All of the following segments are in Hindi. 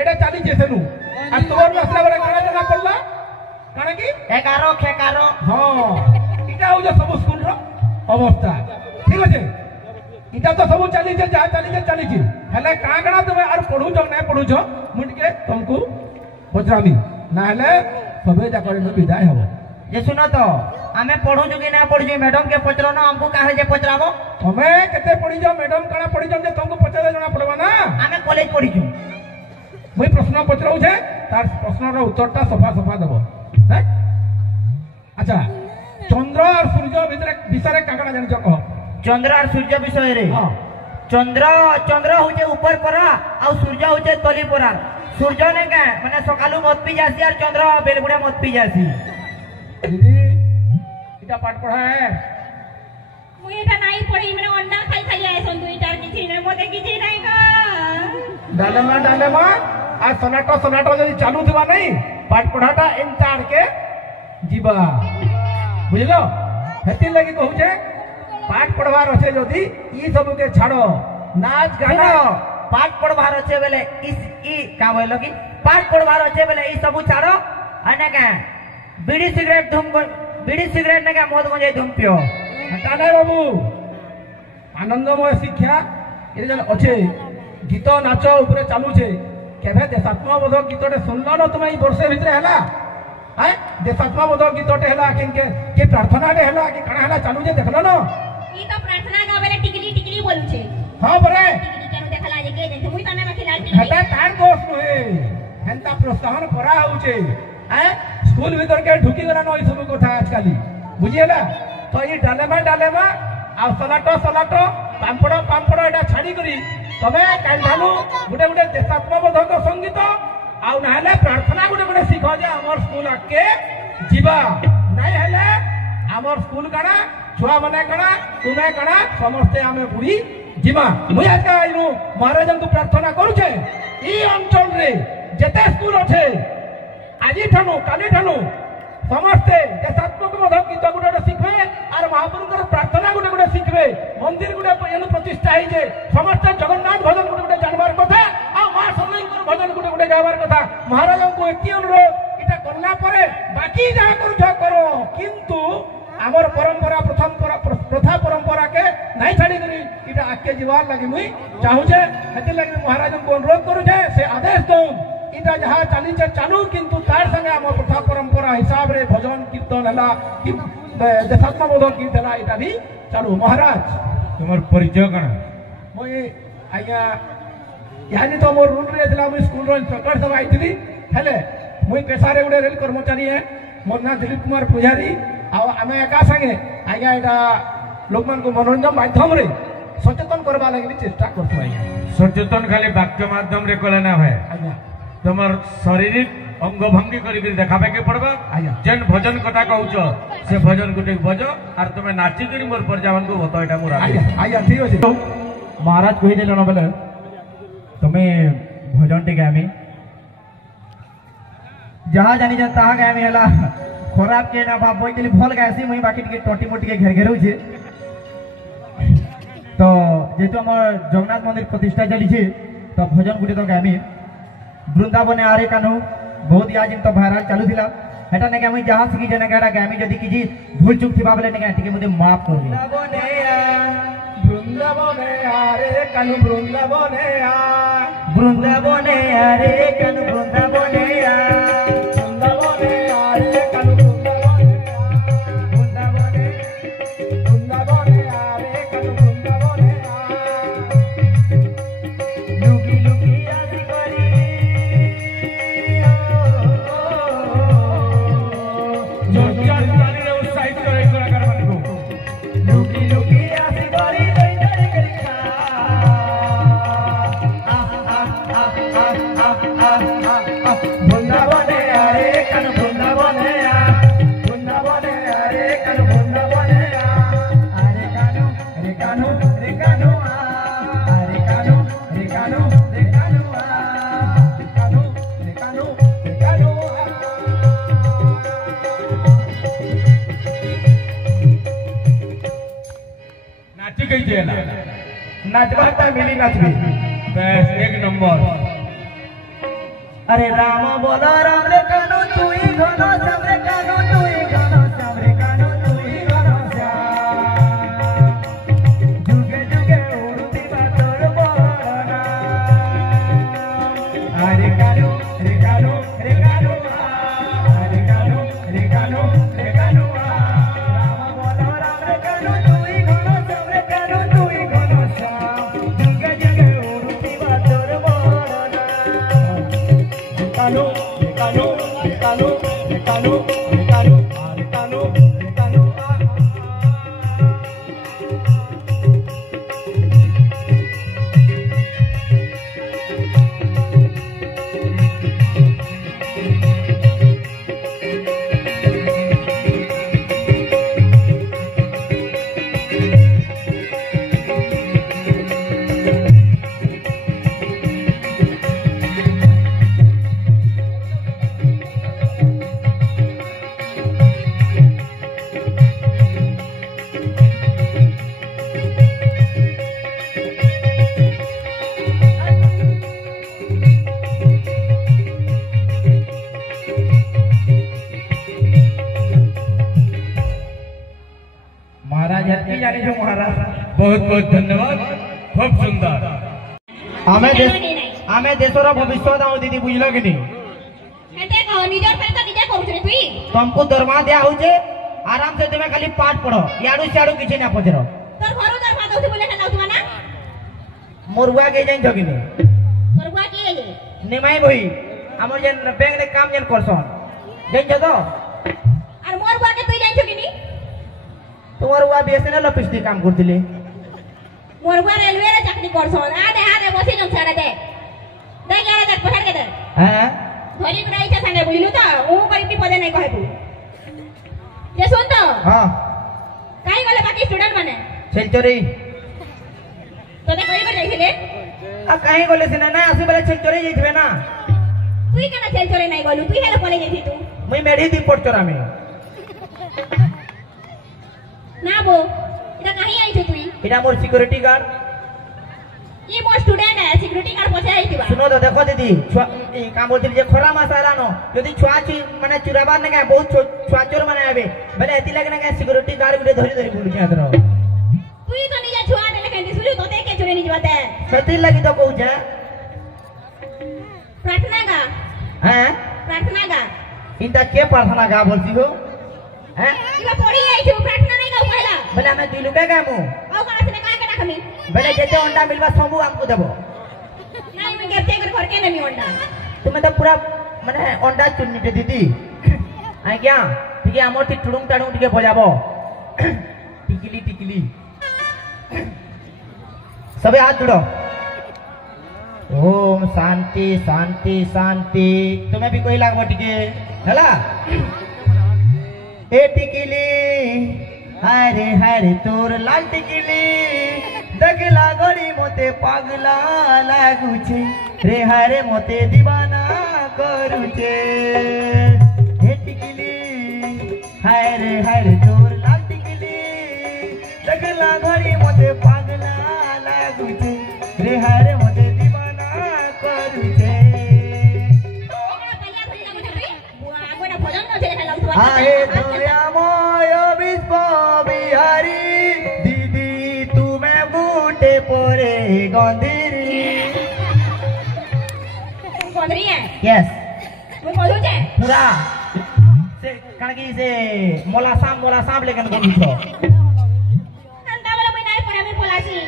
এটা চালি যেছেনু আর তোমার আসলা বলে কানা জানা পড়লা কানা কি 11 খেকারো হ্যাঁ এটা হচ্ছে সব স্কুল র অবস্থা ঠিক আছে এটা তো সব চালিছে যা চালিছে হেলে কানা কানা তুমি আর পড়ুছ না পড়ুছ মু টিকে তোমাকে পচরামি না হলে সবে যা করে বিদায় হব যে শুনো তো আমি পড়ুছু কি না পড়ুছু ম্যাডাম কে পচরো না हमको काहे जे पचराबो তুমি কেতে পড়িছ ম্যাডাম কানা পড়িছ যে তোমাকে পচারে জনা পড়বা না আমি কলেজ পড়িছু মুই প্রশ্ন পচরাউছে তার প্রশ্নর উত্তরটা সফা সফা দেব হ্যাঁ আচ্ছা চন্দ্র আর সূর্য ভিতরে বিষয়ে কাকড়া জানিছ কহ চন্দ্র আর সূর্য বিষয় রে চন্দ্র হচ্ছে উপর পরা আর সূর্য হচ্ছে তলি পরা সূর্য নে কে মানে সকালু মত পি যাসি আর চন্দ্র বেলগুড়া মত পি যাসি দিদি এটা পাঠ পড়া মুই এটা নাই পড়ি মানে অন্ডা খাই খাই আইছন দুইটার কিছু নাই মতে কিছু নাই গো ডালেমা আর সোনাটো যদি চালু দিবা নাই পাঠ পড়াটা এন্তা আড়কে ଯିବା বুঝল হেতির লাগি কহুছে পাঠ পড়বার আছে যদি ই সবকে ছাড়ো নাচ গান পাঠ পড়বার আছে বেলে ই কা বললো কি পাঠ পড়বার আছে বেলে ই সবু ছাড়ো আনে কা বিড়ি সিগারেট না কা মদ গঞ্জাই ধুম পিও তানে বাবু আনন্দময় শিক্ষা এটা যেন আছে গীত নাচ উপরে চালুছে কেবে দেশাত্মবোধক গীতটা শুনল না তুমি এই বর্ষে ভিতরে হেলা হ্যাঁ দেশাত্মবোধক গীতটা হেলা কে প্রার্থনাটা হেলা কি কাଣା হেলা চালুছে দেখল না ই তো প্রার্থনা গাবেলে টিকলি বলুছে হ্যাঁ বরে টিকলি কেন দেখালা যে কে জানছে মুই তানে মাখি লাল হেটা তার দোষ নহে হেনতা প্ରୋତ୍ସାହନ করা হচ্ছে হ্যাঁ স্কুল ভিতর কে ঢুকি গলা নই সব কথা আজকালি বুঝিলা তো এই ডালেমা আর সলাটো পাম্পড় এটা ছাড়ি করি তবে কান্ধালু গোটে দেশাত্মবোধক সঙ্গীত আউ না হলে প্রার্থনা গোটে শিখ যে আমার স্কুল আগে যা নাই হলে আমার স্কুল কাଣା ছুয়া মানে কাଣା তুমি কাଣା সমস্তে আমি বুড়ি যা মুই আজকে আইনু মহারাজଙ୍କୁ প্রার্থনা করুছে এই অঞ্চলরে যেতে স্কুল আছে আজি ঠানু কালি ঠানু সমস্তে দেশাত্মবোধক গীত গোটে শিখবে আর মহাপ্রভুଙ୍କର প্রার্থনা গোটে শিখবে মন্দির গোটে এনু প্রতিষ্ঠা হয়েছে সমস্তে জগন্নাথ ভজন গোটে জানবার কথা আর মা সন্ন্যাসীଙ୍କର ভজন গোটে গাইবার কথা মহারাজଙ୍କୁ এটি অনুরোধ এটা করলা পরে বাকি যা করুছ করো কিন্তু আমার পরম্পরা প্রথা পরম্পরাকে নাই ছাড়ি করি এটা আগে যাবার লাগে মুই চাহুছে সেটি লাগে মহারাজଙ୍କୁ অনুরোধ করুছে সে আদেশ দউন এটা যাহা চালিছে চালু কিন্তু তার সঙ্গে আমার প্রথা পরম্পরা হিসাবে ভজন কীর্তন হেলা দেশাত্মবোধক গীত হেলা এটা भी চালু মহারাজ তোমার পরিচয় কাଣା মুই আজ্ঞা ইয়ানি তো মোর রুল রে ଥିଲା মুই স্কুল র ইন্সপেক্টর সব আইଥିଲି হেলে মুই পেশারে গুড়ে রেল কর্মচারী মোর না দিলীপ কুমার পূজারী আমি একা সাଙ୍ଗে আজ্ঞা এটা লোকমানଙ୍କୁ মনোরঞ্জন মাধ্যমরে সচেতন করবা লাগি চেষ্টা করছো আজ্ঞা সচেতন খালি বাক্য মাধ্যমে কলে না হয় আজ্ঞা তোমার শারীরিক অঙ্গ ভঙ্গি করি দেখাবাকে পড়বা যেন ভজন কথা কହୁଛ সে ভজন গুটে বজ আর তুমি নাচি করি মোর পরজাবানଙ୍କୁ বত এটা মোর আজ্ঞা ঠিক আছে महाराज कहीदेल न बेले तुम भजन टे गामी जहाँ जानी ताहा गामी है खराब के ना भाव बोली भल गायसी मुई बाकी टिके टटी मोटी के घेर घेर होछे तो जेतु हम जगन्नाथ मंदिर प्रतिष्ठा चली तो भजन गुटे तो गामी वृंदावन आरे कानु बहुत आज तो भाइराल चालू थिला हेटा ने गामी जहाँ सिखी जने गाड़ा गामी जदी किछि भूल चूक थिबा बेले ने टिके मुझे माफ कर दे বৃন্দাবনে আরে কানু বৃন্দাবনে বৃন্দাবনে আরে কানু বৃন্দাবনে বৃন্দাবনে আরে কানু বৃন্দাবনে বৃন্দাবনে বৃন্দাবনে আরে কানু বৃন্দাবনে লুকি লুকি আসি করি জোরজার তালিরে উৎসাহিত করে কলাকার মানকু লুকি লুকি আসি করি বৃন্দাবনে আরে কানু বৃন্দাবনে বৃন্দাবনে আরে কানু বৃন্দাবনে আরে কানু রে কানু রে কানু আরে কানু রে কানু রে কানু কানু রে কানু রে কানু নাচি গই দেলা নাচবাটা মিলি নাচবি বেশ এক নম্বর अरे राम बोलो राम रे कानू तू ही घन श्याम रे कानू तू ही घन श्याम रे कानू तू ही घन श्याम जुगे जुगे उड़ती बातोर बड़ना अरे कानू रे कानू रे कानू अरे कानू रे कानू रे कानू राम बोलो राम रे कानू तू ही घन श्याम रे कानू तू ही घन श्याम जुगे जुगे उड़ती बातोर बड़ना कानू कानू कानू कानू कानू कानू कानू महाराज हत्ती जानी जो महाराज बहुत बहुत धन्यवाद खूब सुंदर आमे देशर भविष्य दाऊ दीदी बुझल कि नहीं हेते कहो निजर पे तो निजे कहू रे तुई तुमको दरमा दिया होचे आराम से तुम्हें खाली पाठ पढ़ो याडू सियाडू किछ ना पचरो तोर घरु दरफा दउथि बोले खेलाउ तुमा ना मोरुआ के जाइन थकिने तोर बुआ के ये निमाई भई हमर जे बैंक रे काम जेन करसन जाइन छ तो और मोर बुआ के तुई जाइन छकिनी तुम्हार बुआ बीएसएनएल ऑफिस दी काम करथिले मोर बुआ रेलवे रे चाकरी करसन आ दे बसी न छाड़े दे दे यार दे पछाड़ के दे हैं धरी के रही छ संगे बुझलु त ओ करी पदे नहीं कहबू ये सुन तो हां काई गले बाकी स्टूडेंट माने सेंचुरी तो ते कई कर जाइले आ काहे गले सिना ना आसे बेले सेंचुरी जइथबे ना तुई केना चल चले नहीं गलु तुई हेले कॉलेज जेथि तू मुई मेढी दी पड़चरा में ना बो इटा कहीं आई छ तुई इटा मोर सिक्योरिटी गार्ड ये मोर स्टूडेंट है सिक्योरिटी गार्ड पछे आई थिबा सुनो तो देखो दीदी ई काम बोलथिल जे खरा मासाला न यदि छुआ ची माने चुराबार ने का बहुत छुआ चोर माने आबे बेले एति लागे ना का सिक्योरिटी गार्ड गुडे धरी धरी बुलु छात्र तुई तो निजा छुआ देले केंदी सुलु तो ते के चोरे नि जवाते सती लगी तो कहू जा प्रार्थना गा हैं प्रार्थना गा इनता के प्रार्थना गा बोलती हो हैं इबा पड़ी आई छु प्रार्थना नहीं गा पहला बेले हमें 2 रुपया का मु औ करा से का के रखमी बेले जेते अंडा मिलबा सबु हमको देबो नहीं मैं गेप्ते कर घर के नहीं अंडा तुम्हें तो पूरा माने अंडा चुन्नी दे दीदी आई क्या ठीक है हमर ती टुडुंग टाडुंग टिके बजाबो टिकली टिकली सबे हाथ जोड़ो ओम शांति शांति शांति तुम्हें भी कोई लागबो टिके हला ए टिकली हरे हरे तोर लाल टिकली दगला गड़ी मोते पागला लागू छे रे हरे मोते दीवाना करू छे हे टिकली हरे हरे तोर लाल टिकली दगला गड़ी मोते पागला लागू छे रे हरे मोते दीवाना करू छे हाय दयामय विश्व बिहारी दीदी तुम्हें बूटे पोरे गंधीरी गंधीरी है यस वो बोलू छे पूरा से कणकी से मोला सांप लेकन को छो अंता वाला मैं नहीं पड़े मैं पोलासी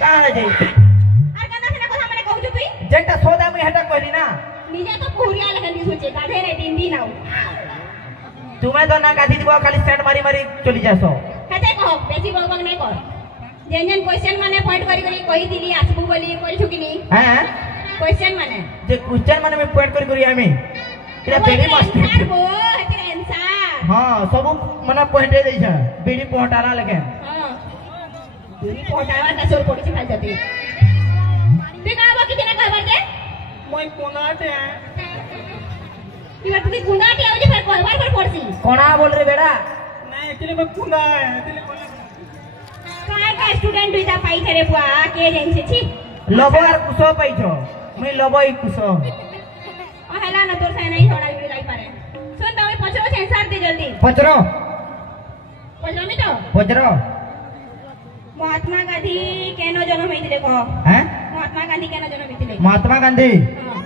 कहां है जे और कना से को हमने कहू तुई जेटा सोदा में हटा कहली ना निजे तो पुरिया लेकन दिसुचे गाधे रे 3 दिन आउ तुम्हें तो ना गाधी दिबो खाली स्टैंड मारी मारी चली जासो कते कहो बेसी बगबग नहीं कर जेन जेन क्वेश्चन माने पॉइंट करी कही दिली आसबू बोली करी छुकिनी हैं क्वेश्चन माने जे क्वेश्चन माने में पॉइंट करी आमी इरा बेगी मास्टर आंसर वो हेते आंसर हां सब माने पॉइंट दे छ बेड़ी पहुंचाला लेके हां बेड़ी पहुंचावा का सोर पड़ी खाल जाती तू का बाकी जना कहबर दे মই কোনাতে इबा तुई गुंडाटी आउ जे फिर कहबार पर पड़सी कोना बोल रे बेटा नहीं एक्चुअली मैं कुंडा है दिल्ली बोले काय का स्टूडेंट दुईटा पाई थे रे बुआ के जाइन छे छी लबो आर कुसो पाइछो मैं लबो ई कुसो ହେଲା न तोर साइ नहीं झगड़ा भी लाई पारे सुन तो मैं पचरो सेंसर दे जल्दी पचरो पचरो मी तो पचरो महात्मा गांधी केनो जन्म होइतिले कह हैं महात्मा गांधी केनो जन्म होइतिले महात्मा गांधी हाँ।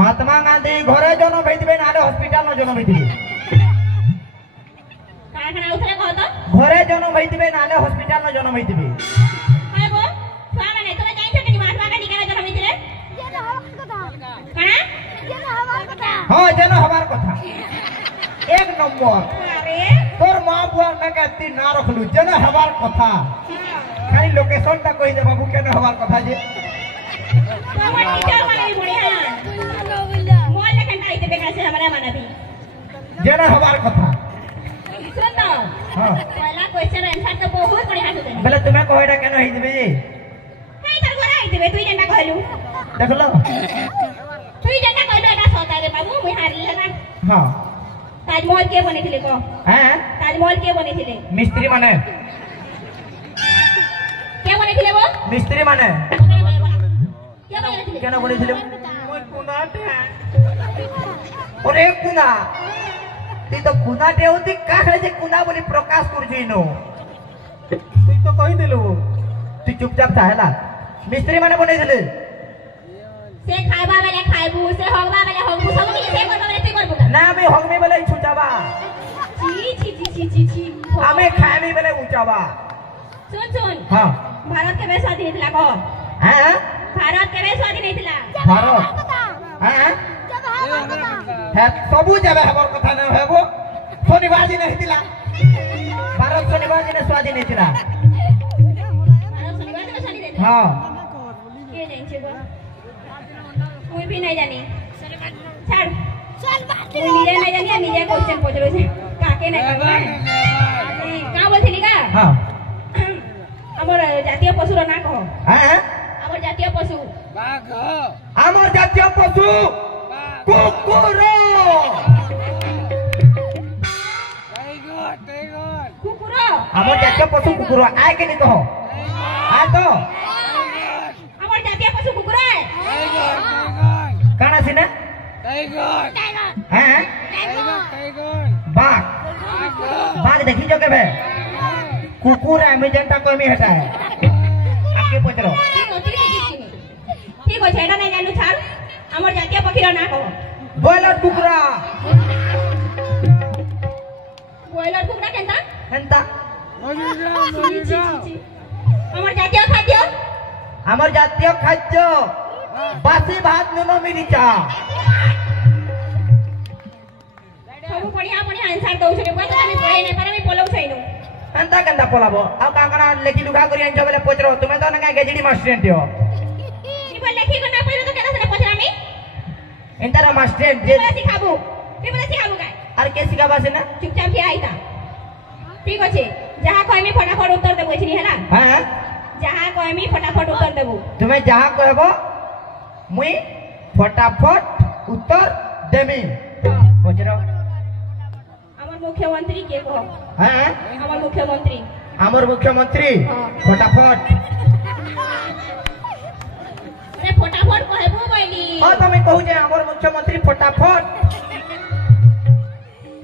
महात्मा गांधी घरे जन्म होइतिबे नाले हॉस्पिटल न जन्म होइतिबे काहे खाना उथले कह तो घरे जन्म होइतिबे नाले हॉस्पिटल न जन्म होइतिबे काय गो छुआ माने तोरा जाई छ कि महात्मा गांधी केनो जन्म होइतिले काना हां जेन हमार कथा एक नंबर अरे तोर मां बुआ में कहती ना रखलु जेन हमार कथा खाली लोकेशन ता कहि दे बाबू केन हमार कथा जे तो वो टीचर माने भी बढ़िया मोल लेखन आइते बेकार से हमरा माना भी जेन हमार कथा सुन तो हां पहला क्वेश्चन आंसर तो बहुत बढ़िया से देनी बोले तुम्हें कहैडा केन होई दिबे हे तर घरे आइते तू जेंटा कहलु देखलो तू जेंटा कहलु एटा सता रे बाबू मुई हारले ना हां ताजमहल के बनेथिले को हैं ताजमहल के बनेथिले मिस्त्री माने के बनेथिले वो मिस्त्री माने के बनेथिले केन बोलिथिले मोय कुनाटे अरे कुना ती तो कुनाटे होती काखले जे कुना बोली प्रकाश करजिनो तू तो कहि देलु तू चुपचाप थाहेला मिस्त्री माने बनेथिले से खाइबा बेले खाइबू से होगबा बेले होगबू सब के से करबा बेले करबू ना मैं हगमे बेले छुचाबा छी छी छी छी छी छी हमें खाएमी बेले ऊंचाबा सुन सुन हां भारत के वे स्वाधीन थिला को हैं भारत के वे स्वाधीन नहीं थिला भारत हैं है सबू जगह हमर कथा न हेबो शनिवार दिन हेतिला भारत शनिवार दिन स्वाधीन हेतिला भारत शनिवार के स्वाधीन नहीं थिला हां के जानि छे गो कोई भी नहीं जानी छोड़ चल बात निजे नहीं जानी निजे क्वेश्चन पूछलो छे काके नहीं करबा का बोलथिली का हां हमर जातीय पशु ना कहो हैं हमर जातीय पशु हमर जातीय पशु कुकुर कुकुर हमर जातीय पशु कुकुर आए के नहीं कहो आ तो हमर जातीय पशु कुकुर है काना सिना हैं बाघ बाघ देखी जो के बे कुकुर अमेजन ता कोई में हटा है आके पचरो ठीक है एटा नहीं जानू छाड़ हमर जातीय पक्षी ना कहो बॉयलर कुकुरा बॉयलर कुकुरा केनता हेंता हमर जातीय खाद्य हमर जातीय खाद्य बासी भात नुनो मिलिचा सब बढ़िया बढ़िया आंसर दउ छे बस আমি পড়ে নাই পারে আমি পলউ ছাইনু हेंता केंता पोलाबो आ कांगना लेखी लुगा करी आंचो बेले पचरो तुमे तो ना गेजडी मास्टर टियो नी बोल लेखी को ना पइरो तो केना से पछरा मी इंटर मास्टर जे बोला सिखाबू ती बोला सिखाबू काय अरे के सिखाबा से ना चुपचाप के आइता ठीक अछि जहां कहमी फटाफट उत्तर देबो छनी हैला हां जहां कहमी फटाफट उत्तर देबो तुम्हें जहां कहबो मुई फटाफट उत्तर देमी पचरो हमर मुख्यमंत्री के कहो हैं हमर मुख्यमंत्री हमर मुख्यमंत्री हाँ। फटाफट अरे फटाफट कहबो बोली ओ तुम्हें कहू जे हमर मुख्यमंत्री फटाफट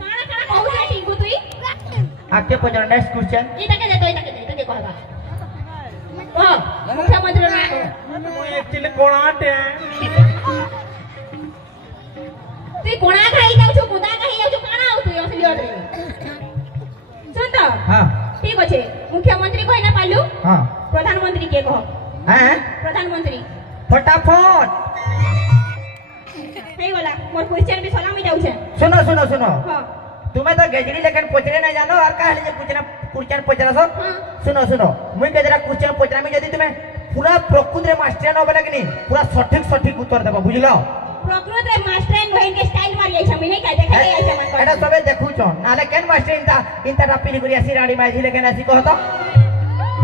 काना काना कहू छे टिंकू तुई आके पचरो नेक्स्ट क्वेश्चन इता के दे कहबा ओ मुख्यमंत्री ना कहो एक्चुअली कोणाटे তুই কোনা খাই যাউছ কুদা খাই যাউছ কানা আউ তুই আসলি অর্ডার শুন তো हां ঠিক আছে মুখ্যমন্ত্রী কই না পাইলু हां প্রধানমন্ত্রী কে কহ हैं প্রধানমন্ত্রী फटाफट হেই গলা মোর কোশ্চেন भी सलामी যাউছে सुनो सुनो सुनो हां तुम्हें तो गेजड़ी लेकिन पूछने नहीं जानो और कहले जे पूछना क्वेश्चन पूछरा सो हां सुनो सुनो मुई केजरा क्वेश्चन पूछरा में यदि तुम्हें पूरा प्रकृति रे मास्टर न बोले कि नहीं पूरा सठिक उत्तर देबो बुझलो प्रकृत रे मास्टर एंड गोइंग के स्टाइल मारी आइछ मिने का देखा आइछ मन एटा सबे देखु छ नाले केन मास्टर इंता टापिनी करी आसी रानी माजी लेकिन आसी कहतो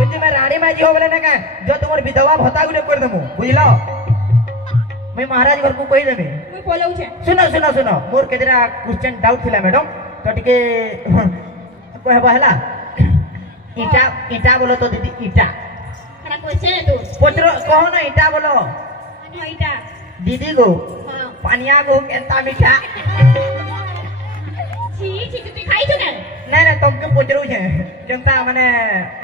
यदि मैं रानी माजी हो बोले ना का जो तुमर विधवा भत्ता गुले कर देमु बुझलो मैं महाराज घर को कहि देबे मुई बोलौ छे सुनो सुनो सुनो मोर केजरा क्वेश्चन डाउट थिला मैडम तो टिके कहबो हला ईटा ईटा बोलो तो दीदी ईटा खरा क्वेश्चन है तू पुत्र कहो ना ईटा बोलो हां इटा दीदी को हां पानिया को केंता मीठा ছি ছি তুই খাইছো কেন नहीं नहीं तुमके पूछरू छे केंता माने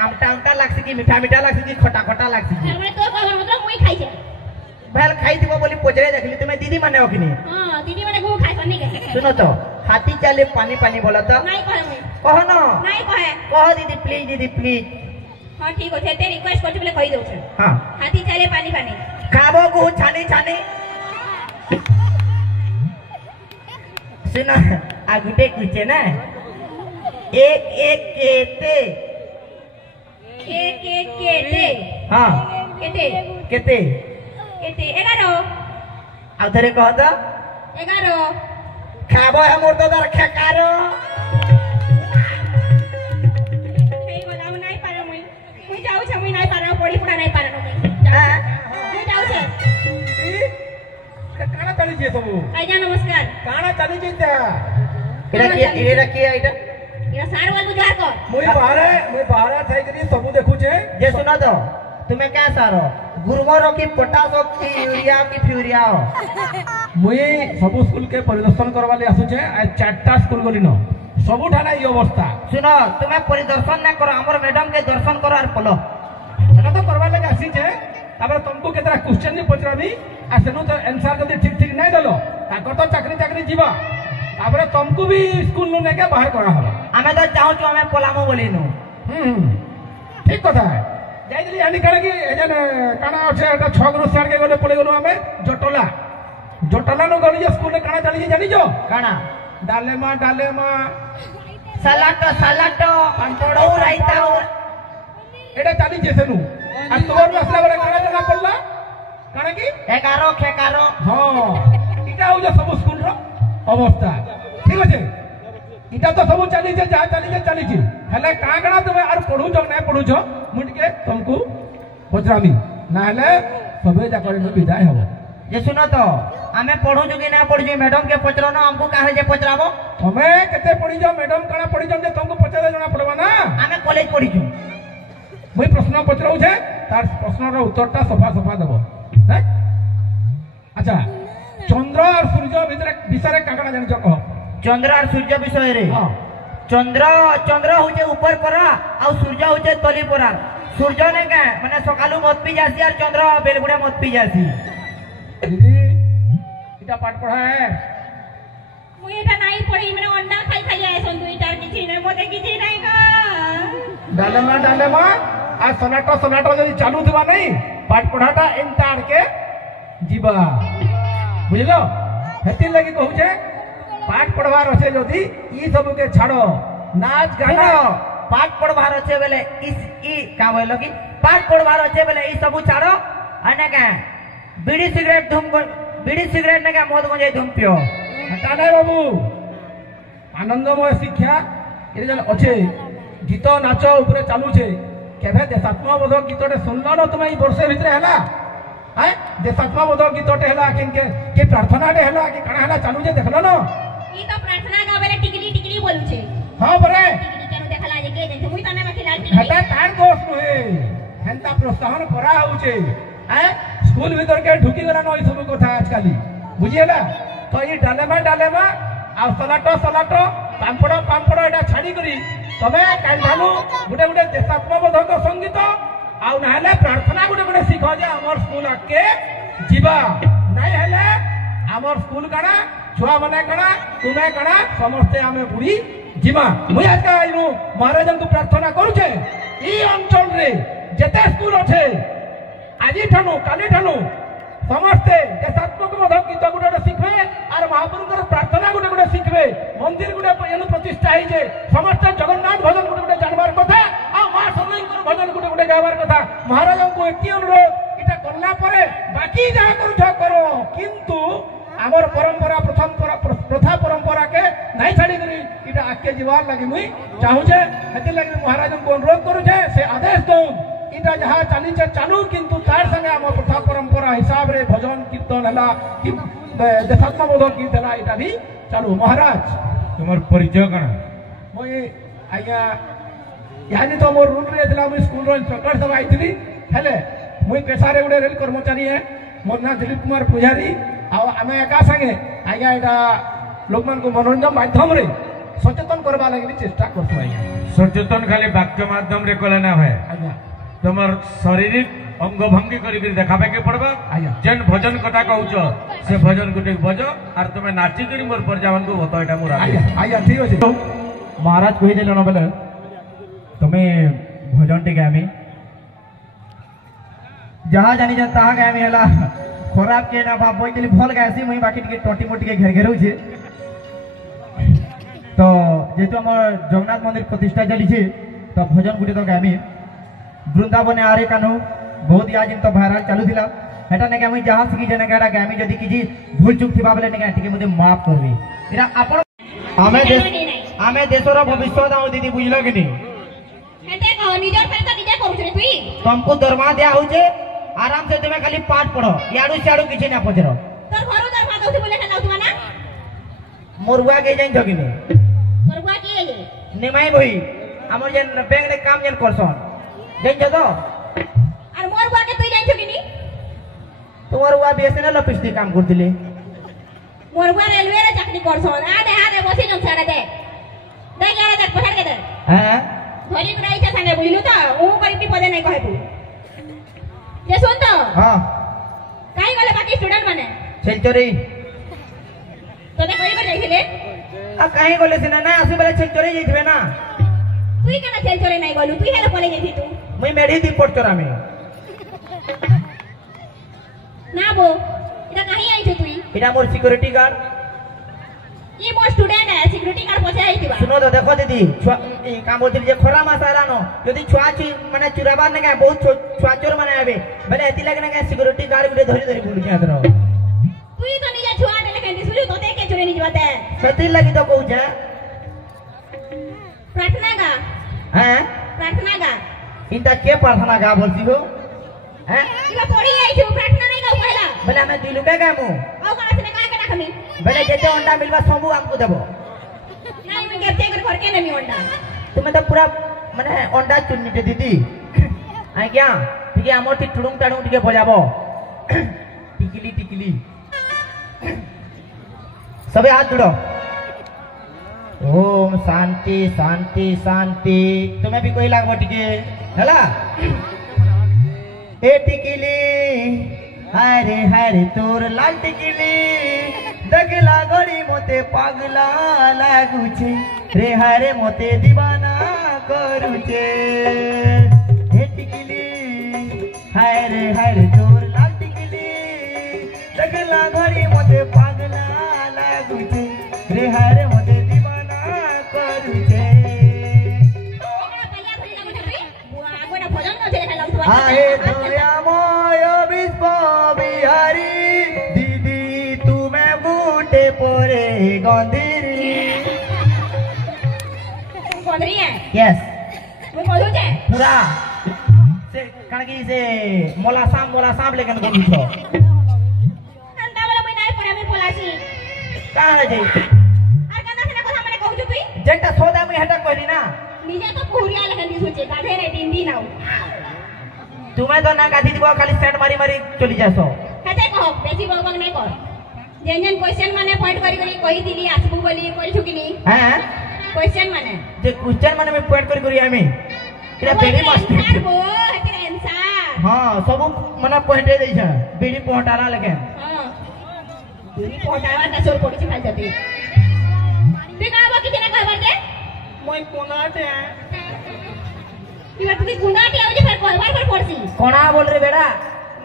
आमटा आमटा लागसी की मीठा मीठा लागसी की खट्टा खट्टा लागसी की তার মানে তোর কথা মতলব মুই খাইছে भेल खाई দিব बोली पूछरे देखली तुम्हें दीदी माने हो कि नहीं हां दीदी মানে গু খাই পানি কে सुनो तो हाथी चले पानी पानी बोला तो নাই কহে মুই कहो ना নাই কহে कहो दीदी प्लीज हां ठीक আছে তে রিকোয়েস্ট করছি বলে কই দউছ हाँ হাতি চালে পানি পানি खाबो को छानी छानी सुनो आगुटे कुछ ना एक एक केते কেটে हाँ কেটে केते কেটে 11 ଆଉ ଥରେ କହ ତ 11 ଖାବ ହେ ମୋର ତ ଦର ଖେକାର এই গলাও নাই পারো মুই মুই যাউছ মুই নাই পারো পড়ি পড়া নাই পারো মুই মুই যাউছ কানা চালিছে সবু আইজা নমস্কার কানা চালিছে তা ଏଇଟା କିଏ ଏଇଟା ইয়া সার বল বুঝার কর মুই বাহারে থাইকরি সবু দেখুছে ଯେ ଶୁଣ ତ ତୁମେ କାଁ ସାର ଗୁରୁମର କି ପଟାସ କି ୟୁରିଆ କି ଫ୍ୟୁରିଆ মুই সবু স্কুল কে পরিদর্শন করবালে আসুছে আর 4টা স্কুল গলিন সবুঠা নাই এই অবস্থা ଶୁଣ ତୁମେ ପରିଦର୍ଶନ ନା କର ଆମର ମ୍ୟାଡମ କେ ଦର୍ଶନ কর আর পল এটা তো করবার লাগে আসিছে তারপরে তোমাকে কেতরা কোশ্চেন নি পচরাবি আর সেনু তো आंसर যদি ঠিক নাই দেলো তারপর তো চাকরি ଯିবা তারপরে তোমাকে भी স্কুল নু নেকে বাহার করা হবে ଆମେ ତ ଚାହୁଁଛୁ ଆମେ ପଲାମୁ ବୋଲିନୁ ঠিক কথা যাইলি আনি কাড়ে কি এজন কানা আছে এটা 6 গ্রুপ সার কে গলে পড়ে গেল আমি জটলা নু গলি যে স্কুলে কানা চালিয়ে জানিছো କାଣା ডালেমা ସାଲାଟ ପାମ୍ପଡ଼ ରାଇତା এটা চালিয়েছে সেনু আর তোমার আসলা বলে কানা জানা পড়লা কানা কি এগার খেকার হ্যাঁ এটা হচ্ছে সব স্কুলর অবস্থা ঠিক আছে এটা তো সব চালিয়েছে যা চালিয়েছে হেলে কাଣା তুমি আর পড়ুছ না পড়ুছ মু টিকে তোমাকে পচরামি না হলে সবে যাকরে বিদায় হব ଯେ ଶୁଣ ତ ଆମେ ପଢୁଛୁ କି ନା ପଢୁଛୁ ମ୍ୟାଡମ କେ ପଚରନ ଆମକୁ କାहे ଯେ ପଚରାବ তুমি কেতে পড়িছ ম্যাডাম কাଣା পড়িছ যে তোমাকে পচারে জনা পড়বা না ଆମେ କଲେଜ ପଢିଛୁ মুই প্রশ্ন পচরাউছে তার প্রশ্নর উত্তরটা সফা দেব হ্যাঁ আচ্ছা চন্দ্র আর সূর্য ভিতরে বিষয়ে কাকড়া জানিছ কহ ଚନ୍ଦ୍ର আর ସୂର୍ଯ୍ୟ ବିଷୟରେ হ্যাঁ ଚନ୍ଦ୍ର ହଉଛେ ଉପର ପରା ଆଉ ସୂର୍ଯ୍ୟ ହଉଛେ ତଲି ପରା ସୂର୍ଯ୍ୟ ନେ କା ମାନେ ସକାଳୁ ମତ ପି ଯାସି আর ଚନ୍ଦ୍ର বেলগুড়া মত পি যাସି দিদি এটা পাঠ পড়া হ্যাঁ মুই এটা নাই পড়ি মানে অন্ডা খাই আইছন দুইটার কিছু নাই মতে কিছু নাই গো ডালেমা আর সোনাটো যদি চালু দিবা নাই পাঠ পড়াটা এন্তা আড়কে ଯିବା বুঝল হেতির লাগি কহুছে পাঠ পড়বার আছে যদি ই সবকে ছাড়ো নাচ গান পাঠ পড়বার আছে বেলে ই কা বইল কি পাঠ পড়বার আছে বেলে ই সবু ছাড়ো আনে কা বিড়ি সিগারেট নে কা মদ গঞ্জাই ধুম পিও হেটা নাই বাবু আনন্দময় শিক্ষা এটা যেন আছে গীত নাচ উপরে চালুছে কেবে দেশাত্মবোধক গীতটা শুনল না তুমি এই বর্ষের ভিতরে হেলা হ্যাঁ দেশাত্মবোধক গীতটা হেলা কে প্রার্থনাটা হেলা কি কাଣା হেলা চালুছে দেখল না ই তো প্রার্থনা গাবেলে টিকলি বলছে হ্যাঁ বরে টিকলি কেন দেখালা যে কে জানছে মুই তানে মাখি লাল হেটা তার দোষ নুহে হেনতা প্রস্তাবন করা হচ্ছে হ্যাঁ স্কুল ভিতরকে ঢুকি গলা নয় সব কথা আজকালি বুঝিলা তো এই ডালেমা আর সলাটো পাম্পড় এটা ছাড়ি করি তবে কালঠানু গোটে দেশাত্মবোধক সঙ্গীত আউ না হলে প্রার্থনা গোটে শিখ যে আমার স্কুল আগে যা নাই হলে আমার স্কুল কাଣା ছুয়া মানে কাଣା তুমি কাଣା সমস্তে আমি বুড়ি যা মুই আজকে আইনু মহারাজଙ୍କୁ প্রার্থনা করুছে এই অঞ্চলরে যেতে স্কুল আছে আজি ঠানু কালি ঠানু সমস্তে দেশাত্মবোধক গীত গোটে শিখবে আর মহাপ্রভুর প্রার্থনা গোটে শিখবে মন্দির গোটে এনু প্রতিষ্ঠা হয়েছে সমস্তে জগন্নাথ ভজন গোটে জানবার কথা আর মা সমলেশ্বর ভজন গোটে গাইবার কথা মহারাজଙ୍କୁ এটি অনুরোধ এটা করলা পরে বাকি যা করুছ করো কিন্তু আমার পরম্পরা প্রথা পরম্পরাকে নাই ছাড়ি করি এটা আগে যাবার লাগে মুই চাহুছে সেটি লাগে মহারাজଙ୍କୁ অনুরোধ করুছে সে আদেশ দৌন এটা যাহা চালিছে চালু কিন্তু তার সঙ্গে আমার প্রথা পরম্পরা হিসাবে ভজন কীর্তন হেলা কি দেশাত্মবোধক গীত হেলা এটা भी চালু মহারাজ তোমার পরিচয় কানা মুই আজ্ঞা ইয়ানি তো মোর রুল রে দিলা মুই স্কুল র ইন্সট্রাক্টর সব আইଥିଲି হেলে মুই পেশারে গুড়ে রেল কর্মচারী মোর না দিলীপ কুমার পূজারী आमे एका संगे आज्ञा एटा लोक मान को मनोरंजन माध्यम रे सचेतन करबा लागि चेष्टा करछु आज्ञा। सचेतन खाली वाक्य माध्यम रे कले ना है आज्ञा तुमर शारीरिक अंग भंगी करी देखाबे के पड़बा। आज्ञा जेन भजन कथा कहूच से भजन गुटे बजो आर तुमे नाची करी मोर पर जावन को बतो एटा मोर आज्ञा आज्ञा ठीक अछि। महाराज कहि देलो न बेले तुमे भजन टे गामी जहाँ जानी जन ताहा गामी हला खराब के ना बाप बोइतली भल गासी मुई बाकी टिके टोटी मोटी के घेर घेर होछे। तो जेतु हमर जगन्नाथ मंदिर प्रतिष्ठा चली छे तो भजन गुटे तो गामी वृंदावन आरे कानु बहुत आज तो भाइराल चालू थिला हेटा ने गामी जहाँ सिखी जने गाडा गामी जदी किजी भूल चूक थिबा बेले ने टिके मुझे माफ करबे एरा आपण आमे देशर भविष्य दाऊ दीदी बुझलो कि नहीं हेते कह निजर पे तो निजे करू रे तुई तुमको दरमा दिया होचे आराम से तुम्हें खाली पाठ पढ़ो याडू सियाडू किछि ना पचरो तोर घरो दरमा दउथि बोले ना दउथि ना मोरुआ के जाइन थकिबे तोर बुआ की है निमाई भई हमर जे बैंक रे काम जेन करसन जाइन छ तो और मोर बुआ के तुई जाइन छकी नी तोर बुआ बीएसएनएल ऑफिस दी काम करतिले मोर बुआ रेलवे रे चाकरी करसन आ दे बसी जम छाड़ा दे यार दे पछाड़ के दे हां धरी कराई छ संगे बुझलु त ओ करी पदे नै कहबू जे सुन तो हां काई गले बाकी स्टूडेंट माने सेंचुरी तोते कई कर जाइथिले आ काहे गले सिना ना आसे बेले सेंचुरी जइथबे ना तुई केना खेल चले नै गलु तुई हेले पले जाइथि तू मुई मेडी दी पड़तरा में ना बो इटा कहीं आई तुई इटा मोर सिक्योरिटी गार्ड ये मोर स्टूडेंट है सिक्योरिटी गार्ड पछे आइथिबा सुनो तो देखो दीदी काम बोलती जे खरा मासाला न यदि छुआ ची माने चुराबार ने बहुत छुआ चोर माने आबे बेले एति लागे ना सिक्योरिटी गार्ड गुटे धरी धरी बुलु के आदरो तुई तो निजा छुआ देले के दिसुलु तो देखे चोरे नि जबाते सती लगी तो कहू जा प्रार्थना गा हैं प्रार्थना गा इंता के प्रार्थना गा बोलती हो हैं इबा पड़ी आई छु प्रार्थना नै गाऊ कहला बेले हमें 2 रुपया गामु औ कना से का के राखमी बेले जेते अंडा मिलबा सबु हमको देबो नहीं मैं गेते कर घर के नमी अंडा तुम्हें तो पूरा माने अंडा चुन्नीटे दीदी आज्ञा ठीक है हमर टी टुडुंग टाडुंग टिके बजाबो टिकली टिकली सबे हाथ जोड़ो ओम शांति शांति शांति तुम्हें भी कोई लागबो टिके हला ए टिकली हरे हरे तोर लाल टिकली दगला गड़ी मोते पागला लागुचे रे हरे मोते दीवाना करूचे हे टिकली हरे हरे तोर लाल टिकली दगला गड़ी मोते पागला लागुचे रे हरे मोते दीवाना करूचे आए तोया मोय विश्व बिहारी दीदी तुम्हें बूटे पोरे गंधीरी गंधीरी है यस मैं बोलू जे पूरा से कणकी से मोला सांप लेकिन बोलू छो अंडा वाला मैं नहीं पड़ा मैं पोलासी कहां है जे आर कना से ना माने कहू तुई जेटा सोदा में हटा कहली ना निजे तो पुरिया लेकिन दिसुचे काढे रे 3 दिन आउ तुम्हें तो ना गाधी दिबो खाली सेंट मारी मारी चली जासो कते कहो बेसी बकबक नहीं कर जेन जेन क्वेश्चन माने पॉइंट करी करी कहि दिली आसबू बोली कहि छुकिनी हैं क्वेश्चन माने जे क्वेश्चन माने में पॉइंट करी आमी इरा बेरी मस्त वो हते आंसर हां सब माने पॉइंट दे छ बेरी पहुंचाला लेकिन हां बेरी पहुंचावा का चोर पड़ी खाल जाती तू का बाकी जना कहबर दे मैं कोनाटे इबा तू गुनाटी आवे फिर कहबार पर पड़सी कोना बोल रे बेटा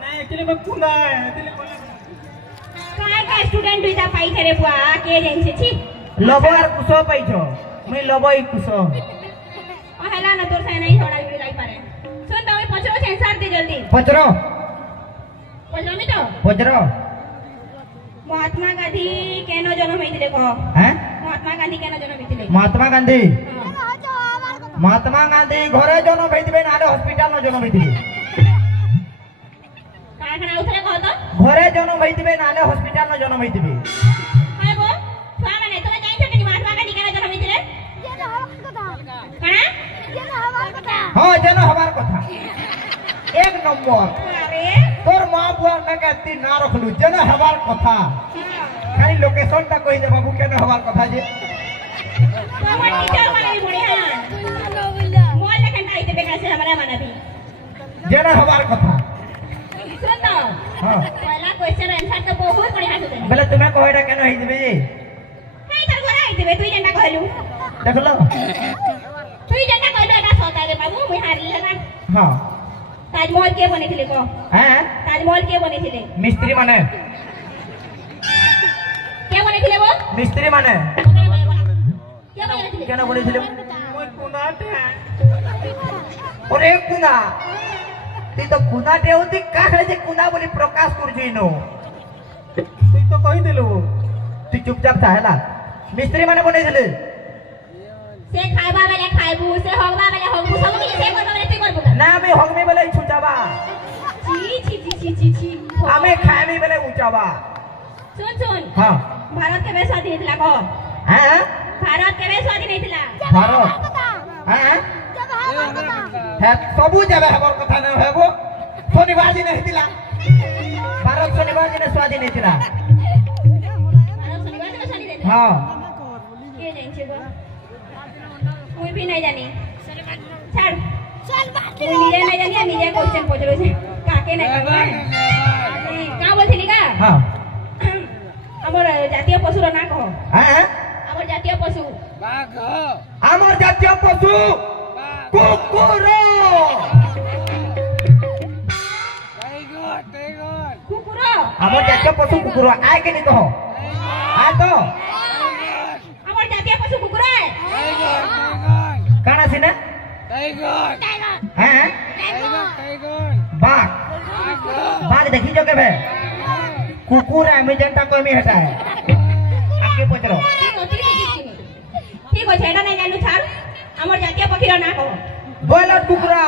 नहीं एक्चुअली मैं कुंदा है दिल्ली बोले काय का स्टूडेंट दुईटा पाई रे बुआ के जेन छी लबो यार कुसो पाइछो मैं लबो ई कुसो ओ हला न तोर से नहीं छोड़ा बिड़ी लाई पारे सुन तो पचरो सेंसर दे जल्दी पचरो पचरो नहीं तो पचरो महात्मा गांधी केनो जन्म होइतिले कह हैं महात्मा गांधी केनो जन्म होइतिले महात्मा गांधी महात्मा गांधी घरे जन्म होइतिबे नाले हॉस्पिटल न जन्म होइतिबे काय खना उतरे कह तो घरे जन्म होइतिबे नाले हॉस्पिटल न जन्म होइतिबे काय गो छुआ माने तोमे जाइन छ कि महात्मा गांधी केनो जन्म होइतिले कणा हां जनो हमार कथा एक नंबर अरे तोर मां बुआ ना कहती ना रखलु जेने हमार कथा खाली लोकेशन टा कहि दे बाबू केने हमार कथा जे तोमर टीचर माने भी बढ़िया मोल लेखन आई ते बेकार से हमरा माने भी जेने हमार कथा सुन तो हां पहला क्वेश्चन आंसर तो बहुत बढ़िया से देनी बोले तुम्हें कहैडा केने होई दिबे जे हे तर गोरा आई दिबे तू जेंटा कहलु देखलो तू जेंटा कहलु एटा सता रे बाबू मुई हारली ना हां ताजमहल के बनेथिले को हैं ताजमहल के बनेथिले मिस्त्री माने के बनेथिले वो मिस्त्री माने के बनेथिले केने बोलिथिले মই কোনাতে अरे कुना ती तो कुना देउती काहे जे कुना बोली प्रकाश करजिनो তুই তো কই দিলু तू चुपचाप थाहेला मिस्त्री माने बनेथिले से खाइबा बेले खाइबू से होगबा बेले होगबू सब के से करबा बेले तू करबू ना मैं हगमी बेले छुचाबा ची ची ची ची ची ची हमें खामी बेले ऊंचाबा सुन सुन हां भारत के वे स्वाधीन थिला को हैं भारत के वे स्वाधीन थिला भारत हैं है सबु जबे हबर कथा न हेबो शनिवार दिन हेतिला भारत शनिवार दिन स्वाधीन हेतिला भारत शनिवार के स्वाधीन थिला हां के जाइन छे बा मुई भी नहीं जानी छाड़ मुई निजे नहीं जानी निजे क्वेश्चन पूछलो छे काके नहीं करबा का बोलथिली का हां हमर जातीय पशु रो ना कहो हैं हमर जातीय पशु আমার জাতীয় পশু কুকুর कुकुर আমার জাতীয় পশু কুকুর আয় কেনি কহ আয় তো हमर जातीय पशु कुकुर है কানা সিনা হ্যাঁ বাঘ বাঘ দেখি जो কেবে কুকুর আমি যেটা কমি হেটা আগে পচরো ठीक हो छेड़ा नहीं जानू छाड़ हमर जातीय पक्षी रो ना कहो বয়লার কুকুরা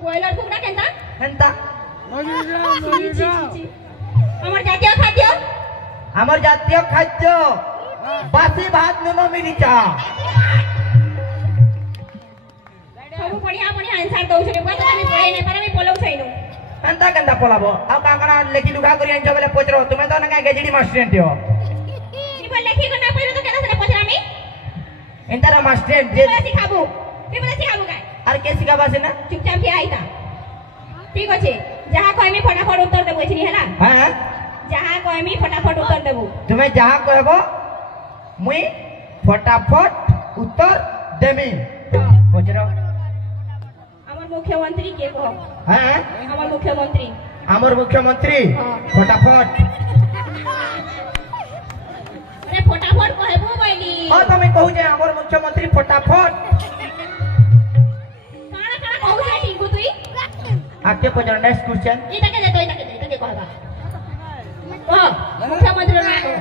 ब्रॉयलर कुकुरा केनता হেনতা हमर जातीय खाद्य আমার জাতীয় খাদ্য বাসি ভাত নুন মিরিচা सब बढ़िया बढ़िया आंसर दउ छे बा तो আমি পড়ে নাই পারে আমি পলউ ছাইনু হেনতা কেনতা পলাবো আর কাকনা লেখি লুগা করি আনছো বলে পচরো তুমি তো না গেজড়ি মাস্টার দিও নি বল লেখি को ना पहिले तो केना से पछरा मी इंटारा मास्टर नी जे बोला सिखाबू का আর কে শিখাবা আছে না चुपचाप के आईता ठीक আছে যাহা কইমি फटाफट उत्तर देबो छिनी हैला হ্যাঁ যাহা কইমি फटाफट उत्तर देबो তুমি যাহা কহব মুই ফটাফট উত্তর দেমি বুঝরো हमर मुख्यमंत्री के कहो হ্যাঁ हमर मुख्यमंत्री আমার মুখ্যমন্ত্রী হ্যাঁ। ফটাফট अरे फटाफट कहबो बोली ও তুমি কহু যে আমার মুখ্যমন্ত্রী ফটাফট काना काना कहू छे टिंकू तुई আজকে পর্যন্ত নেক্সট কোশ্চেন इताके दे तो इताके कहबा ओ मुख्यमंत्री ना कहो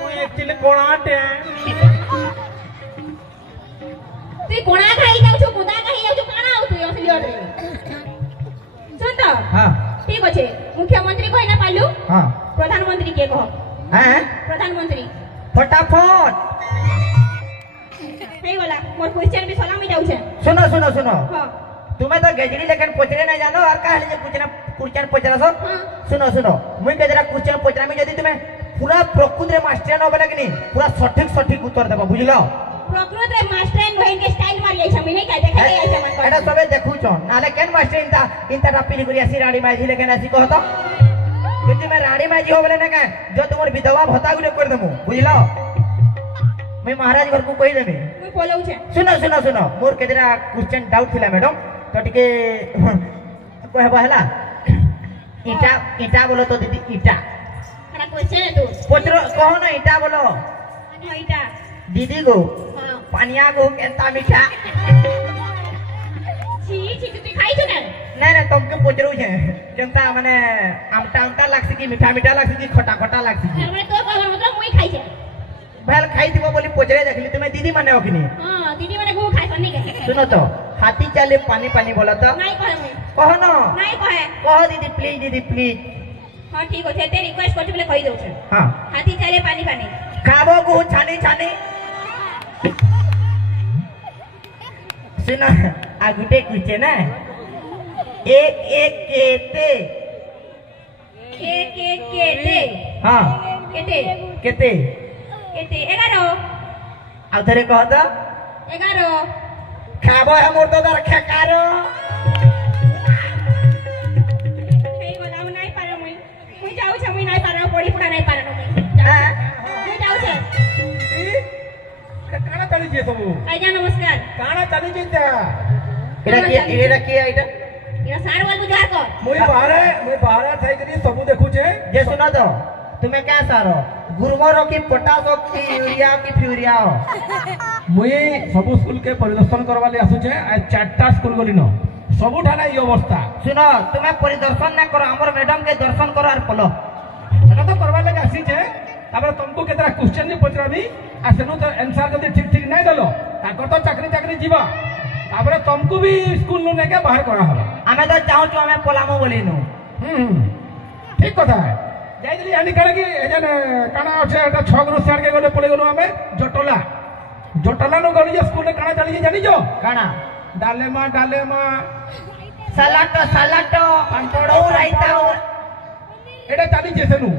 মই একচুয়ালি কোনাতে তুই কোনা খাই যাউছো কুদা খাই যাউছো কানা আউ তুই असली रे सुन तो হ্যাঁ ठीक আছে मुख्यमंत्री কই না পালু হ্যাঁ प्रधानमंत्री के कहो হ্যাঁ प्रधानमंत्री ফটাফট হেই वाला मोर क्वेश्चन भी सलामी जाउछे শুনো শুনো শুনো हां তুমি তো গেজড়ি লেখেন পচরে না জানো আর কাহলে যে কোশ্চেন পচরাছো हां শুনো শুনো মুই কেজরা কোশ্চেন পচরামি যদি তুমি পুরা প্রকৃতিরে মাস্টার ন বলে কিনি পুরা সঠিক সঠিক উত্তর দেব বুঝলো प्रकृत रे मास्टर बहन के स्टाइल मार जाई छमी नहीं कहते खाई जाई छमन এটা সবে দেখুছ নালে কেন মাস্টার ইনতা রাপিনি করি আসি রানী মাঝি লেখেন আসি কহত যদি মে রানী মাঝি हो বলে না কে जो তোমার বিধবা ভত্তা গুলো করে দেবো বুঝলো मैं महाराज घर को कही देबे मुई बोलौ छे सुनो सुनो सुनो मोर केजरा क्वेश्चन डाउट थिला मैडम तो टिके कहबा हला इटा इटा बोलो तो दीदी इटा करा क्वेश्चन है तू पत्रो कहो ना इटा बोलो हां इटा दीदी गो हां पानिया गो केता मीठा छी छी तू खाई छु ना नहीं नहीं तुमके पचरू छे जनता माने आमटा आमटा लागसी की मीठा मीठा लागसी की खटा खटा लागसी की हमरे तो कहर मतलब मुई खाई छे भेल खाई दिबो बोली पचरे देखली तुम्हें दीदी माने हो कि नहीं हां दीदी माने गो खाई सनी के सुनो तो हाथी चाले पानी पानी बोला तो नहीं कहे मुई कहो ना नहीं कहे कहो दीदी प्लीज हां ठीक होते ते रिक्वेस्ट करते बोले कहि दउ छे हाँ हाथी चले पानी पानी खाबो गो छानी छानी सुनो आ गुटे कुचे ना एक एक केते केते हाँ केते केते केते 11 ଆଉ ଥରେ କହ ତ 11 ଖାବ ଆମର ତ ଦର ଖେକାର ହେଇ ଗଲା ମୁଁ ନାଇଁ ପାର ମୁଇ ଯାଉଛେ ମୁଇ ନାଇଁ ପାର ପଡି ପୁରା ନାଇଁ ପାର ମୁଇ ଯାଉଛେ କାଣା ଚାଲିଛି ସବୁ ଆଜ୍ଞା ନମସ୍କାର କାଣା ଚାଲିଛି ତା ଏଟା କିଏ ଏଇଟା ଇରା ସାର ବାବୁ ଜୁହାର କର ମୁଇ ବାହାରେ ଥାଇକରି ସବୁ ଦେଖୁଛେ ଯେ ଶୁଣ ତ ତୁମେ କାଁ ସାର ଗୁରୁମର କି ପଟାସ କି ୟୁରିଆ କି ଫ୍ୟୁରିଆ ମୁଇ ସବୁ ସ୍କୁଲ କେ ପରିଦର୍ଶନ କରବା ଲାଗି ଆସୁଛେ ଆଉ 4ଟା ସ୍କୁଲ ଗଲିନ ସବୁଠାନେ এই অবস্থা ଶୁଣ ତୁମେ ପରିଦର୍ଶନ ନା କର ଆମର ମ୍ୟାଡାମ କେ ଦର୍ଶନ କର আর পল এটা তো করবার লাগি আসিছে তারপরে তোমাকে কেতরা কোশ্চেন নি পচরাবি আর সেনু তো आंसर যদি ঠিক ঠিক নাই দেলো তাকর তো চাকরি ଯିବା তারপরে তোমাকে भी স্কুল নু নেকে বাহির করা হবে ଆମେ ତ ଚାହୁଁଛୁ ଆମେ ପଲାମୁ ବୋଲିନୁ ঠিক কথা যাইলি আনি কালে কি এজেন কানা আছে এটা 6 গ্রুপ সার কে গলে পড়ে গেল আমি জটলা নু গলি স্কুলে কানা চালিয়ে জানিছো কাଣା ডালেমা সালাটো পাম্পড় ও রাইতা এটা চালিয়ে সেনু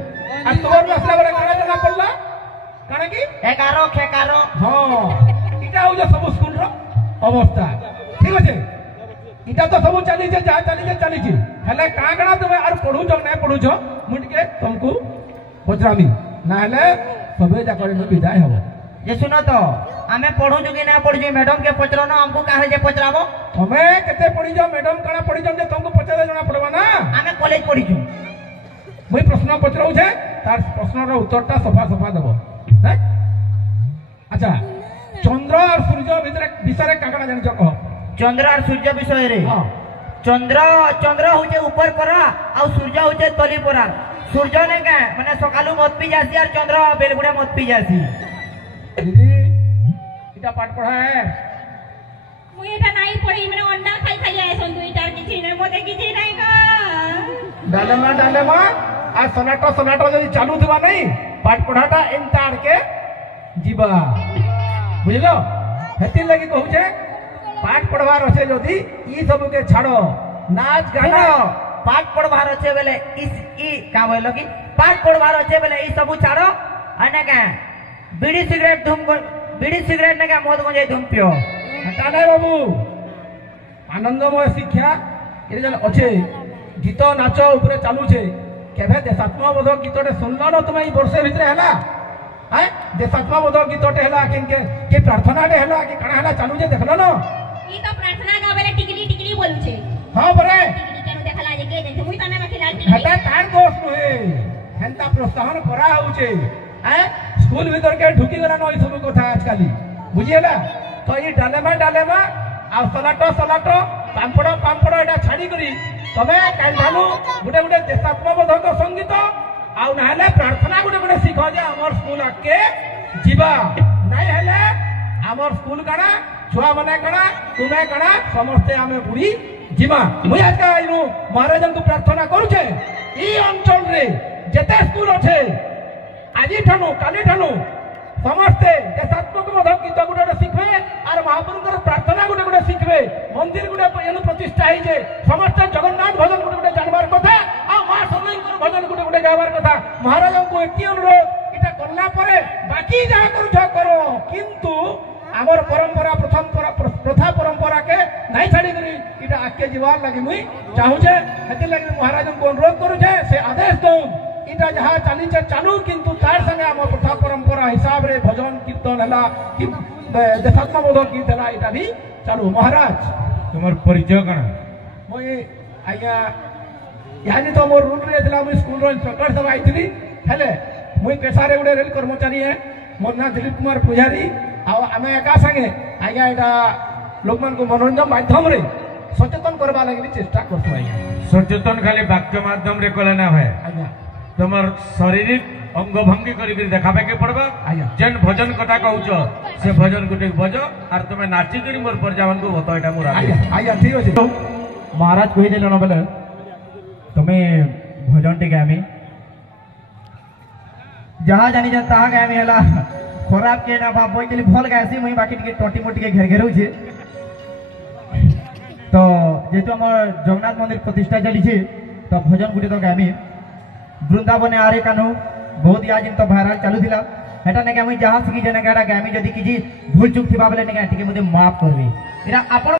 আর তোমার আসলা বলে কানা জানা পড়লা কানা কি 11 খেকারো হ্যাঁ এটা হচ্ছে সব স্কুল র অবস্থা ঠিক আছে এটা তো সব চালিছে যা চালিছে হেলে কাগড়া তুমি আর পড়ুছ না পড়ুছ মুটিকে তোমাকে পচরামি না হেলে সবে যা করে বিদায় হব যে শুনো তো আমি পড়ুছু কি না পড়ুছু ম্যাডাম কে পচরানো আমকু কাহে যে পচরাবো তুমি কেতে পড়িছ ম্যাডাম কানা পড়িছ যে তোমাকে পচারে জনা পড়বা না আমি কলেজ পড়িছু মুই প্রশ্ন পচরাউছে তার প্রশ্নর উত্তরটা সফা দেব হ্যাঁ আচ্ছা চন্দ্র আর সূর্য ভিতরে বিষয়ে কাকড়া জানিছ কহ চন্দ্র আর সূর্য বিষয়ে হ্যাঁ চন্দ্র হচ্ছে উপর পরা আর সূর্য হচ্ছে তলি পরা সূর্য নে কে মানে সকালু মত পি যাসি আর চন্দ্র বেলগুড়ে মত পি যাসি দিদি এটা পাঠ পড়া মুই এটা নাই পড়ি মানে অন্ডা খাই আইছন দুইটার কিছু নাই মতে কিছু নাই কা ডালেমা আর সোনাটো যদি চালু থিবা নাই পাঠ পড়াটা এন্তা আড়কে ଯିବା বুঝলো হেতির লাগি কহুছে পাঠ পড়বার আছে যদি ই সবকে ছাড়ো নাচ গানা পাঠ পড়বার আছে বেলে ই কা বললো কি পাঠ পড়বার আছে বেলে ই সবু ছাড়ো আর না কে বিড়ি সিগারেট না কে মদ গঞ্জাই ধুম পিও হেটা নাই বাবু আনন্দময় শিক্ষা এটা যেন আছে গীত নাচ উপরে চালুছে কেবে দেশাত্মবোধক গীতটে শুনল না তুমি এই বর্ষে ভিতরে হেলা হ্যাঁ দেশাত্মবোধক গীতটে হেলা কে প্রার্থনাটে হেলা কি কাଣା হেলা চালুছে দেখল না ই তো প্রার্থনা গাবেলে টিকলি বলুছে হ্যাঁ বরে টিকলি কেন দেখালা যে কে জানছে মুই তানে মাখি লাল হেটা তার দোষ নহে হেনতা প্রস্তাবন করা হউছে হ্যাঁ স্কুল ভিতরকে ঢুকি গলা নই সব কথা আজকালি বুঝিলা তো এই ডালেমা আর সলাটো পাম্পড় এটা ছাড়ি করি তবে কাইঠানু গোটে দেশাত্মবোধক সঙ্গীত আউ না হলে প্রার্থনা গোটে শিখ যে আমার স্কুল আগে যা নাই হলে আমার স্কুল কাଣା ছুয়া মানে কাଣା তুমি কাଣା সমস্তে আমি বুড়ি যা মুই আজকে আইনু মহারাজଙ୍କୁ প্রার্থনা করুছে এই অঞ্চলরে যেতে স্কুল আছে আজি ঠানু কালি ঠানু সমস্তে দেশাত্মবোধক গীত গোটে শিখবে আর মহাপ্রভুঙ্কর প্রার্থনা গোটে শিখবে মন্দির গোটে এনু প্রতিষ্ঠা হয়েছে সমস্ত জগন্নাথ ভজন গোটে জানবার কথা আর মা সমলেশ্বর ভজন গোটে গাবার কথা মহারাজଙ୍କୁ এটি অনুরোধ এটা করলা পরে বাকি যা করুছ করো কিন্তু আমার পরম্পরা প্রথা পরম্পরাকে নাই ছাড়ি করি এটা আগে যাবার লাগি মুই চাহুছে সেটি লাগি মহারাজଙ୍କୁ অনুরোধ করুছে সে আদেশ দৌ এটা যাহা চালিছে চালু কিন্তু তার সঙ্গে আমার প্রথা পরম্পরা হিসাবে ভজন কীর্তন হেলা কি দেশাত্মবোধক গীত হেলা এটা भी চালু মহারাজ তোমার পরিচয় কাଣା মুই আজ্ঞা ইয়ানি তো মোর রুল রে দিলা মুই স্কুল র ইন্সপেক্টর সব আইছিলি হেলে মুই পেশারে গুড়ে রেল কর্মচারী হে মোর না দিলীপ কুমার পূজারী ଆଉ ଆମେ ଏକା ସାଙ୍ଗେ ଆଜ୍ଞା ଏଇଟା ଲୋକମାନଙ୍କୁ ମନୋରଞ୍ଜନ ମାଧ୍ୟମରେ ସଚେତନ କରିବା ଲାଗି ଚେଷ୍ଟା କରୁଛୁ ଆଜ୍ଞା সচেতন খালি বাক্য মাধ্যমে কলে না হয় ଆଜ୍ଞା তোমার শারীরিক অঙ্গ ভঙ্গি করি দেখাবে কে পড়বা আজ্ঞা যেন ভজন কথা কହୁଛ সে ভজন গুটে বজ আর তুমি নাচি করি মোর পরজামান কো বত এটা মোর ଆଜ୍ଞା ଆଜ୍ଞା ଠିକ ଅଛି महाराज कहीदेल न बेले तुम्हें भजन टे गामी जहाँ जानी जन ताहा गामी हला खराब के ना भाव बोई भल गायसी मुई बाकी टिके टटी मोटी के घेर घेरौ छे तो যেহেতু আমার জগন্নাথ মন্দির প্রতিষ্ঠা চালিছে তো ভজন গুটি তো গাইমি বৃন্দাবনে আরে কানু বহুত ইয়া জিন তো ভাইরাল চালুছিলাম এটা নাকি আমি যাহা শিখি যে নাকি এটা গাইমি যদি কিছু ভুল চুক থিবা বলে নাকি টিকে মধ্যে মাফ করবে এটা আপন